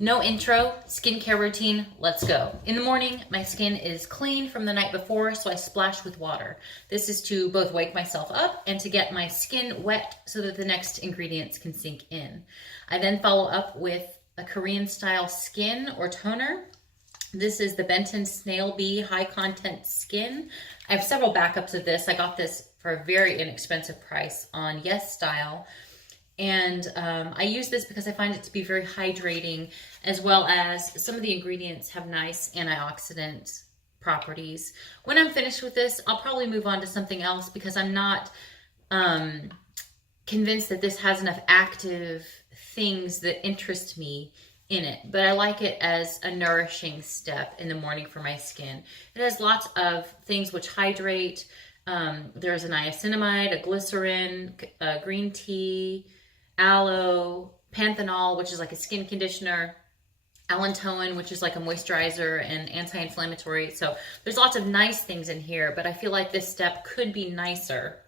No intro, skincare routine, let's go. In the morning, my skin is clean from the night before, so I splash with water. This is to both wake myself up and to get my skin wet so that the next ingredients can sink in. I then follow up with a Korean style skin or toner. This is the Benton Snail High Content Skin. I have several backups of this. I got this for a very inexpensive price on Yes Style. And I use this because I find it to be very hydrating, as well as some of the ingredients have nice antioxidant properties. When I'm finished with this, I'll probably move on to something else because I'm not convinced that this has enough active things that interest me in it. But I like it as a nourishing step in the morning for my skin. It has lots of things which hydrate. There's a niacinamide, a glycerin, a green tea, aloe, panthenol, which is like a skin conditioner, allantoin, which is like a moisturizer and anti-inflammatory. So there's lots of nice things in here, but I feel like this step could be nicer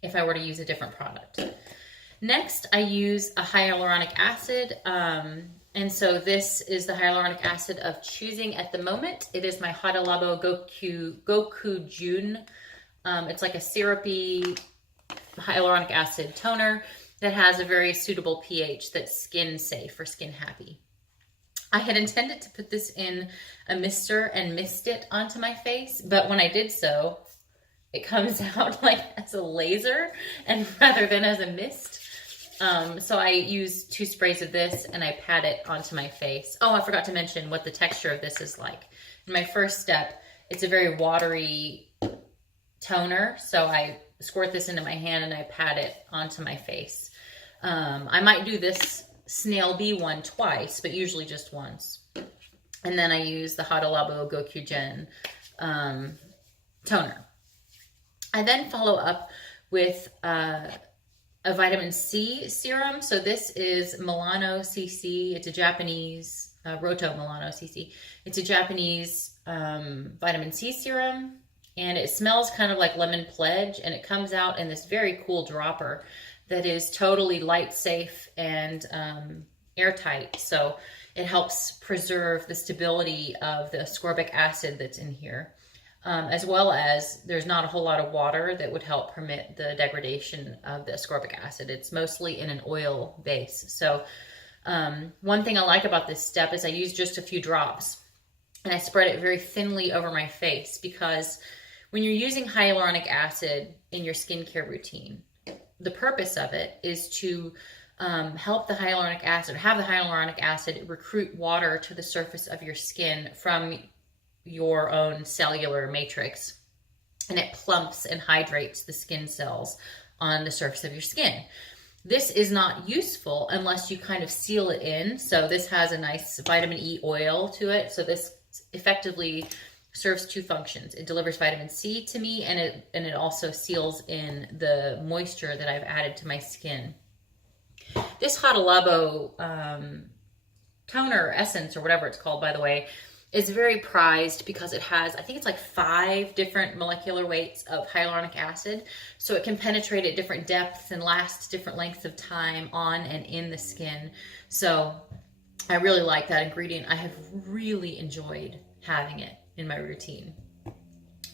if I were to use a different product. Next, I use a hyaluronic acid. And so this is the hyaluronic acid of choosing at the moment. It is my Hada Labo Gokujyun. It's like a syrupy hyaluronic acid toner that has a very suitable pH that's skin safe or skin happy. I had intended to put this in a mister and mist it onto my face, but when I did so, it comes out like as a laser and rather than as a mist. So I use 2 sprays of this and I pat it onto my face. Oh, I forgot to mention what the texture of this is like. In my first step, it's a very watery toner, so I squirt this into my hand and I pat it onto my face. I might do this Snail one twice, but usually just once. And then I use the Hada Labo Gokujyun toner. I then follow up with a vitamin C serum. So this is Melano CC. It's a Japanese, Rohto Melano CC. It's a Japanese vitamin C serum. And it smells kind of like lemon pledge, and it comes out in this very cool dropper that is totally light safe and airtight. So it helps preserve the stability of the ascorbic acid that's in here, as well as there's not a whole lot of water that would help permit the degradation of the ascorbic acid. It's mostly in an oil base. So one thing I like about this step is I use just a few drops and I spread it very thinly over my face, because when you're using hyaluronic acid in your skincare routine, the purpose of it is to help the hyaluronic acid, have the hyaluronic acid recruit water to the surface of your skin from your own cellular matrix, and it plumps and hydrates the skin cells on the surface of your skin. This is not useful unless you kind of seal it in. So this has a nice vitamin E oil to it. So this effectively serves 2 functions. It delivers vitamin C to me, and it also seals in the moisture that I've added to my skin. This Hada Labo toner essence, or whatever it's called, by the way, is very prized because it has, I think it's like 5 different molecular weights of hyaluronic acid. So it can penetrate at different depths and last different lengths of time on and in the skin. So I really like that ingredient. I have really enjoyed having it in my routine.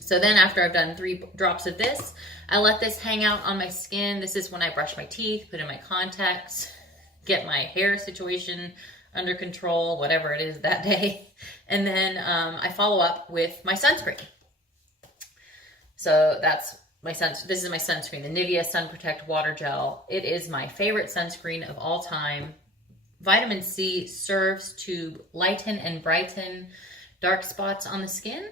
So then after I've done 3 drops of this, I let this hang out on my skin. This is when I brush my teeth, put in my contacts, get my hair situation under control, whatever it is that day. And then I follow up with my sunscreen. So that's this is my sunscreen, the Nivea Sun Protect Water Gel. It is my favorite sunscreen of all time. Vitamin C serves to lighten and brighten dark spots on the skin.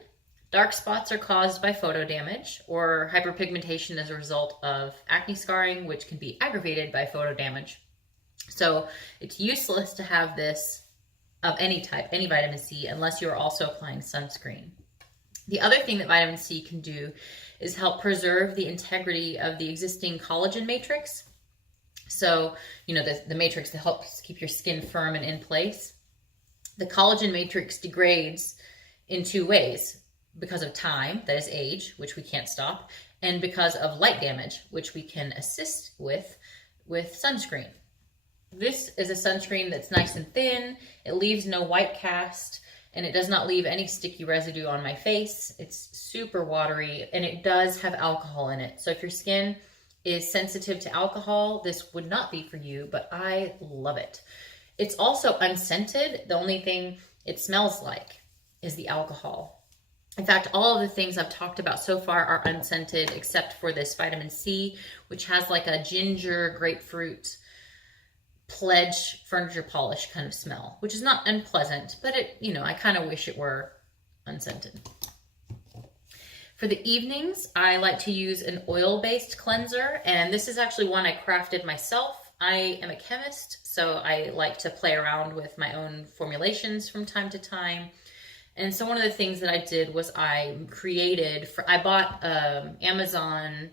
Dark spots are caused by photo damage or hyperpigmentation as a result of acne scarring, which can be aggravated by photo damage. So it's useless to have this of any type, any vitamin C, unless you're also applying sunscreen. The other thing that vitamin C can do is help preserve the integrity of the existing collagen matrix. So, you know, the matrix that helps keep your skin firm and in place. The collagen matrix degrades in 2 ways: because of time, that is age, which we can't stop, and because of light damage, which we can assist with sunscreen. This is a sunscreen that's nice and thin. It leaves no white cast, and it does not leave any sticky residue on my face. It's super watery, and it does have alcohol in it. So if your skin is sensitive to alcohol, this would not be for you, but I love it. It's also unscented. The only thing it smells like is the alcohol. In fact, all of the things I've talked about so far are unscented except for this vitamin C, which has like a ginger, grapefruit, pledge furniture polish kind of smell, which is not unpleasant, but it, you know, I kind of wish it were unscented. For the evenings, I like to use an oil-based cleanser, and this is actually one I crafted myself. I am a chemist, so I like to play around with my own formulations from time to time. And so one of the things that I did was I bought from Amazon,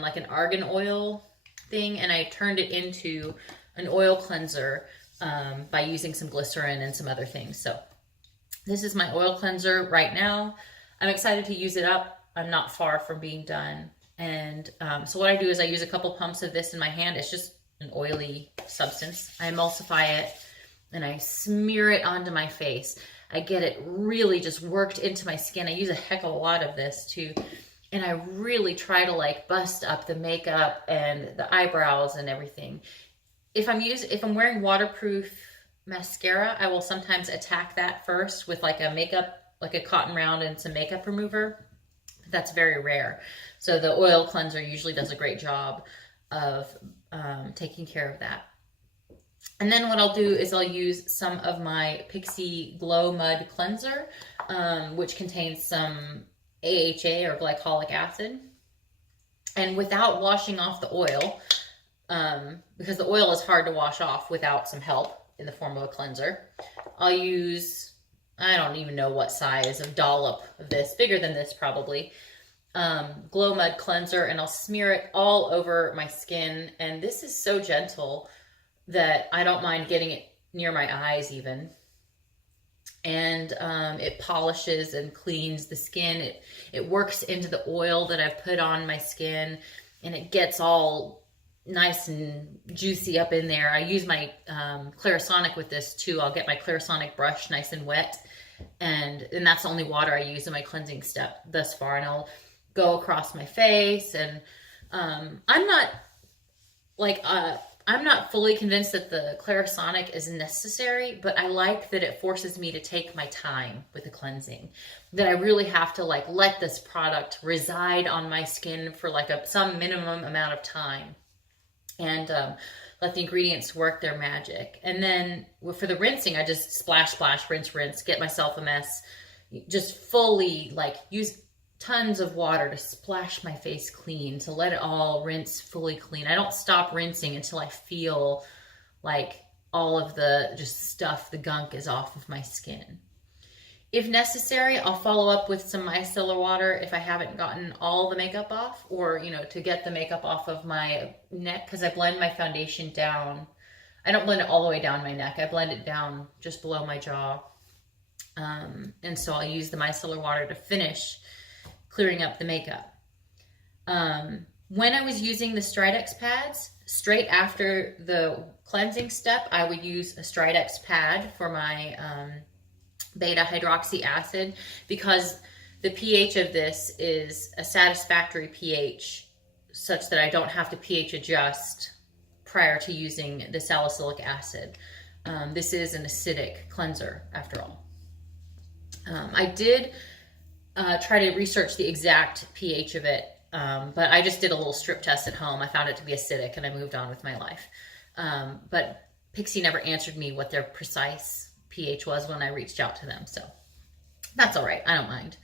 like an argan oil thing, and I turned it into an oil cleanser by using some glycerin and some other things. So this is my oil cleanser right now. I'm excited to use it up. I'm not far from being done. And so what I do is I use a couple pumps of this in my hand. It's just an oily substance. I emulsify it and I smear it onto my face. I get it really just worked into my skin. I use a heck of a lot of this too. And I really try to like bust up the makeup and the eyebrows and everything. If I'm wearing waterproof mascara, I will sometimes attack that first with like a cotton round and some makeup remover. That's very rare. So the oil cleanser usually does a great job of taking care of that. And then what I'll do is I'll use some of my Pixi Glow Mud Cleanser, which contains some AHA or glycolic acid. And without washing off the oil, because the oil is hard to wash off without some help in the form of a cleanser, I'll use, I don't even know what size of dollop of this, bigger than this probably, Glow Mud Cleanser, and I'll smear it all over my skin. And this is so gentle that I don't mind getting it near my eyes even. And it polishes and cleans the skin. It works into the oil that I've put on my skin, and it gets all nice and juicy up in there. I use my Clarisonic with this too. I'll get my Clarisonic brush nice and wet, and that's the only water I use in my cleansing step thus far. And I'll go across my face, and I'm not fully convinced that the Clarisonic is necessary, but I like that it forces me to take my time with the cleansing, that I really have to like let this product reside on my skin for like some minimum amount of time, and let the ingredients work their magic. And then for the rinsing, I just splash, splash, rinse, rinse, get myself a mess, just fully like use tons of water to splash my face clean, to let it all rinse fully clean. I don't stop rinsing until I feel like all of the just stuff, the gunk is off of my skin. If necessary, I'll follow up with some micellar water if I haven't gotten all the makeup off, or, you know, to get the makeup off of my neck, because I blend my foundation down. I don't blend it all the way down my neck. I blend it down just below my jaw. And so I'll use the micellar water to finish clearing up the makeup. When I was using the Stridex pads, straight after the cleansing step, I would use a Stridex pad for my beta hydroxy acid, because the pH of this is a satisfactory pH such that I don't have to pH adjust prior to using the salicylic acid. This is an acidic cleanser after all. I did try to research the exact pH of it, but I just did a little strip test at home. I found it to be acidic, and I moved on with my life. But Pixi never answered me what their precise pH was when I reached out to them, so that's all right. I don't mind.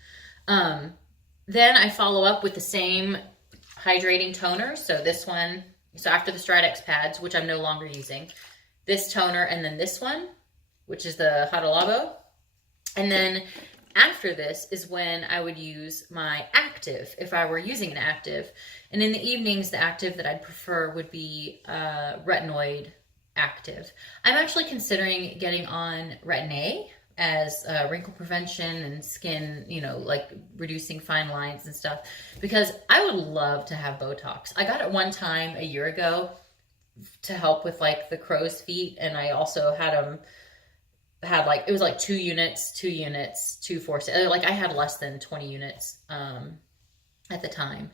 Then I follow up with the same hydrating toner. So this one, so after the Stridex pads, which I'm no longer using, this toner, and then this one, which is the Hada Labo. And then after this is when I would use my active, if I were using an active. And in the evenings, the active that I'd prefer would be retinoid active. I'm actually considering getting on Retin-A as wrinkle prevention and skin, you know, like reducing fine lines and stuff, because I would love to have Botox. I got it one time a year ago, to help with like the crow's feet. And I also had like, it was like 2 units, 2 units, 2 forces. Like I had less than 20 units at the time.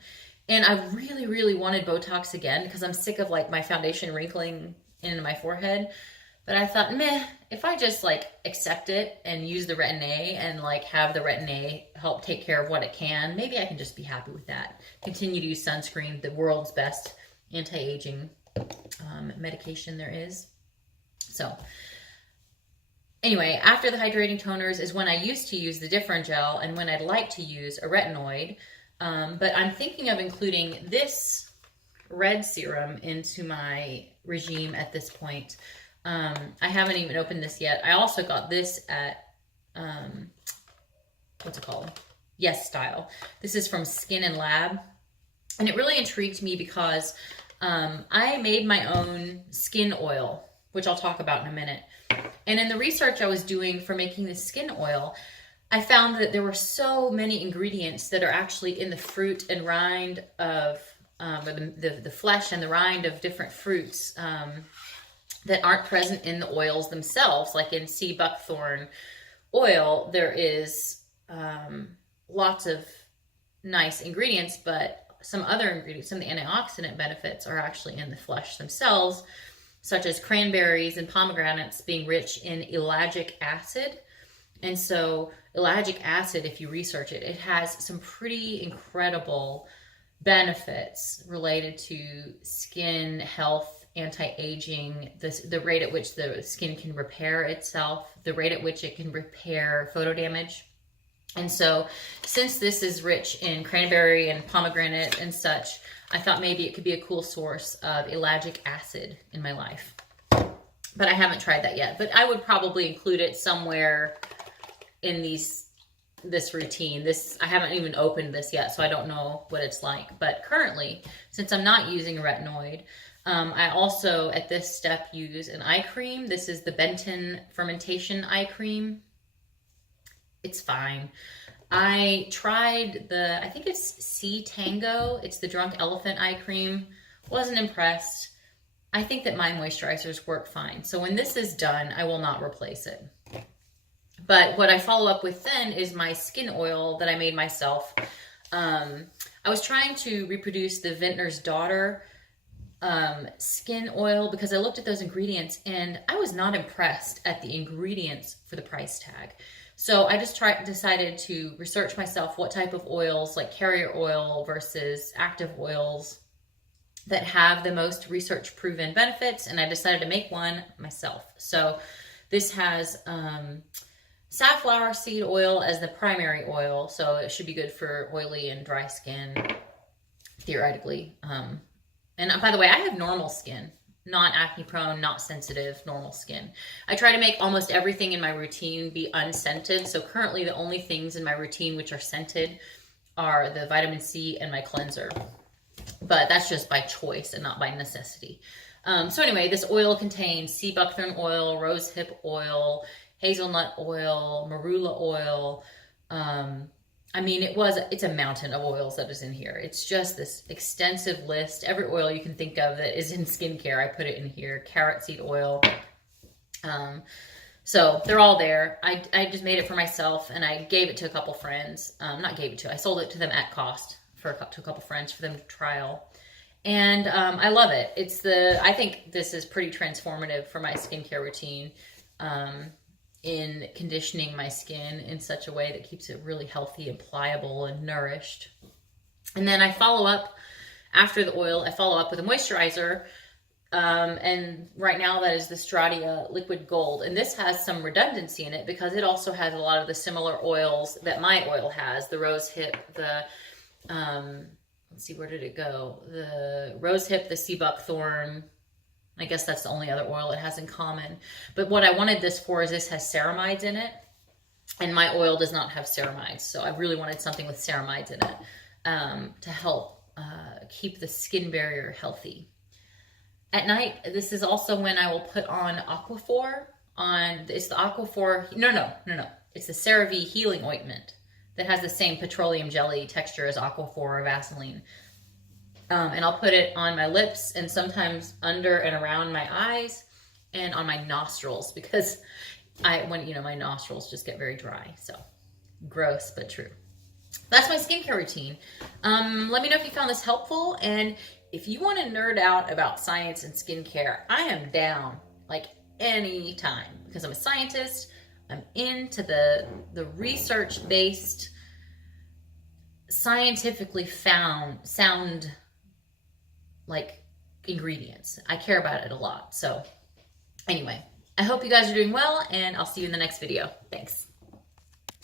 And I really, really wanted Botox again because I'm sick of like my foundation wrinkling into my forehead. But I thought, meh, if I just like accept it and use the Retin-A and like have the Retin-A help take care of what it can, maybe I can just be happy with that. Continue to use sunscreen, the world's best anti-aging medication there is. So anyway, after the hydrating toners is when I used to use the Differin Gel and when I'd like to use a retinoid. But I'm thinking of including this red serum into my regime at this point. I haven't even opened this yet. I also got this at, what's it called? Yes Style. This is from Skin and Lab. And it really intrigued me because I made my own skin oil, which I'll talk about in a minute. And in the research I was doing for making this skin oil, I found that there were so many ingredients that are actually in the fruit and rind of, or the flesh and the rind of different fruits that aren't present in the oils themselves. Like in sea buckthorn oil, there is lots of nice ingredients, but some other ingredients, some of the antioxidant benefits are actually in the flesh themselves, such as cranberries and pomegranates being rich in ellagic acid. And so ellagic acid, if you research it, it has some pretty incredible benefits related to skin health, anti-aging, the rate at which the skin can repair itself, the rate at which it can repair photo damage. And so since this is rich in cranberry and pomegranate and such, I thought maybe it could be a cool source of ellagic acid in my life. But I haven't tried that yet. But I would probably include it somewhere in this routine. I haven't even opened this yet, so I don't know what it's like. But currently, since I'm not using a retinoid, I also at this step use an eye cream. This is the Benton Fermentation eye cream. It's fine. I tried I think it's Sea Tango. It's the Drunk Elephant eye cream. Wasn't impressed. I think that my moisturizers work fine. So when this is done, I will not replace it. But what I follow up with then is my skin oil that I made myself. I was trying to reproduce the Vintner's Daughter skin oil because I looked at those ingredients and I was not impressed at the ingredients for the price tag. So I just decided to research myself what type of oils, like carrier oil versus active oils, that have the most research proven benefits, and I decided to make one myself. So this has safflower seed oil as the primary oil, so it should be good for oily and dry skin, theoretically. And by the way, I have normal skin, not acne prone, not sensitive, normal skin. I try to make almost everything in my routine be unscented. So currently the only things in my routine which are scented are the vitamin C and my cleanser. But that's just by choice and not by necessity. So anyway, this oil contains sea buckthorn oil, rosehip oil, hazelnut oil, marula oil. I mean, it's a mountain of oils that is in here. It's just this extensive list. Every oil you can think of that is in skincare, I put it in here. Carrot seed oil. So they're all there. I just made it for myself and I gave it to a couple friends. I sold it to them at cost to a couple friends for them to trial. And I love it. I think this is pretty transformative for my skincare routine. In conditioning my skin in such a way that keeps it really healthy and pliable and nourished. And then I follow up after the oil, I follow up with a moisturizer. And right now that is the Stratia Liquid Gold. And this has some redundancy in it because it also has a lot of the similar oils that my oil has. The rosehip, let's see, where did it go? The rosehip, the sea buckthorn. I guess that's the only other oil it has in common. But what I wanted this for is this has ceramides in it. And my oil does not have ceramides. So I really wanted something with ceramides in it to help keep the skin barrier healthy. At night, this is also when I will put on Aquaphor. It's the Aquaphor, no. It's the CeraVe Healing Ointment that has the same petroleum jelly texture as Aquaphor or Vaseline. And I'll put it on my lips and sometimes under and around my eyes and on my nostrils, because when my nostrils just get very dry. So gross, but true. That's my skincare routine. Let me know if you found this helpful. And if you want to nerd out about science and skincare, I am down like any time, because I'm a scientist. I'm into the research-based, scientifically sound like ingredients. I care about it a lot. So anyway, I hope you guys are doing well, and I'll see you in the next video. Thanks.